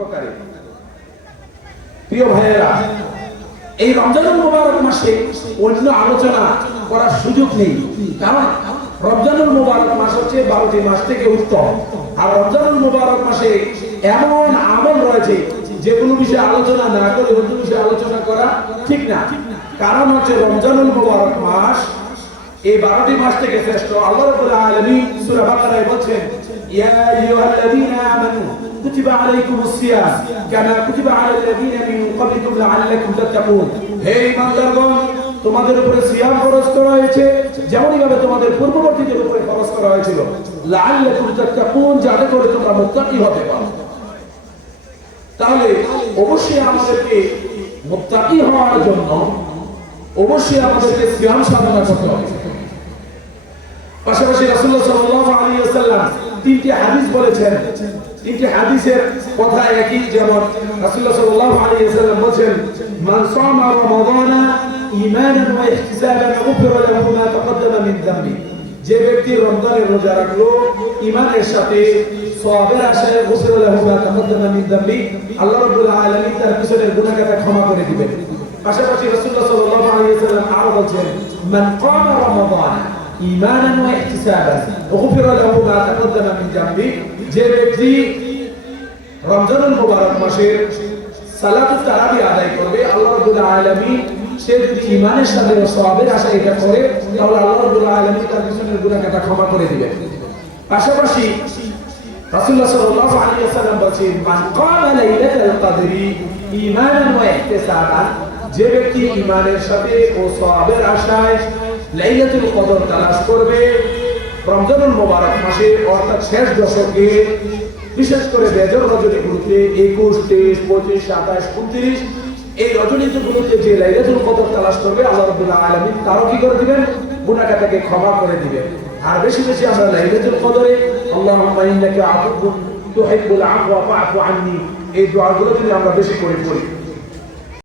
সতর্ককারী। প্রিয় ভাইয়েরা, এই রমজানুল মুবারক মাসে অন্য আলোচনা করার সুযোগ নেই, কারণ রমজানুল মুবারক মাস হচ্ছে 12টি মাস থেকে উত্তম। আর রমজানুল মুবারক মাসে এমন আমল রয়েছে যেগুলো বিষয়ে আলোচনা না করে অন্য বিষয়ে আলোচনা করা ঠিক না। কারণ হচ্ছে রমজানুল মুবারক মাস এই 12টি মাস থেকে শ্রেষ্ঠ। আল্লাহ রাব্বুল আলামিন সূরা বাকারায় বলেন, ইয়া আইয়ুহাল্লাযীনা আমানু কুতিবা আলাইকুমুস সিয়াম কামা কুতিবা আলাল্লাযীনা মিন ক্বাবলিকুম লাআল্লাকুম তাত্তাকুন। হে ঈমানদারগণ, তোমাদের উপরে সিয়াম ফরজ করা হয়েছে যেমনই ভাবে তোমাদের পূর্ববর্তীদের উপরে ফরজ করা হয়েছিল, লাআল্লাকুম তাত্তাকুন, যাতে করে তোমরা মুত্তাকি হতে পারো। তাহলে অবশ্যই আমাদেরকে মুত্তাকি হওয়ার জন্য অবশ্যই আমাদেরকে সিয়াম সাধনা করতে হবে। পাশাপাশি রাসূলুল্লাহ সাল্লাল্লাহু আলাইহি ওয়াসাল্লাম 3টি হাদিস বলেছেন। 3টি হাদিসের কথা একই, যেমন রাসূলুল্লাহ সাল্লাল্লাহু আলাইহি ওয়াসাল্লাম বলেন, মান সামা রমাদানা ঈমানান ওয়া ইহতিসাবান গুফিরা লাহু মা তাকদ্দামা মিন যামবি। যে ব্যক্তি রমজানের রোজা রাখলো ঈমানের সাথে, সওয়াবের আশায়, গুফিরা লাহু মা তাকদ্দামা মিন যামবি, আল্লাহ রাব্বুল আলামিন তার পিছনের গুনাহকে ক্ষমা করে দিবেন। পাশাপাশি রাসূলুল্লাহ সাল্লাল্লাহু আলাইহি ওয়াসাল্লাম আরো বলেন, মান কামা রমাদান ঈমানান ওয়া ইহতিসাবান গুফিরা লাহু মা তাকদ্দামা মিন যামবি। যে ব্যক্তি রমজানুল মুবারক মাসের সালাতুত তারাবি আদায় করবে, আল্লাহ রাব্বুল আলামিন সে যদি ঈমানের সাথে ও সওয়াবের আশায় এটা করে, তাহলে আল্লাহ রাব্বুল আলামিন তার পিছনের গুনাহকে ক্ষমা করে দিবেন। পাশাপাশি রাসূলুল্লাহ সাল্লাল্লাহু আলাইহি ওয়াসাল্লাম বলেন, মান কামা লাইলাতুল কদরি ঈমানান ওয়া ইহতিসাবান। যে ব্যক্তি ঈমানের সাথে ও সওয়াবের আশায় লাইলাতুল কদর তালাশ করবে রমজানুল মুবারক মাসে, অর্থাৎ শেষ দশকে, বিশেষ করে বেজর রজনীগুলোতে 21, 23, 25, 27, 29 এই রজনীগুলোতে যে লাইলাতুল কদর তালাশ করবে, আল্লাহ রাব্বুল আলামিন তারও কি করে দিবেন? গুনাহটাকে ক্ষমা করে দিবেন। আর বেশি বেশি আমরা লাইলাতুল কদরে আল্লাহুম্মা ইন্নাকা আফুউন তুহিব্বুল আফওয়া ফা'ফু আন্নী এই দোয়াগুলো যদি আমরা বেশি করে পড়ি,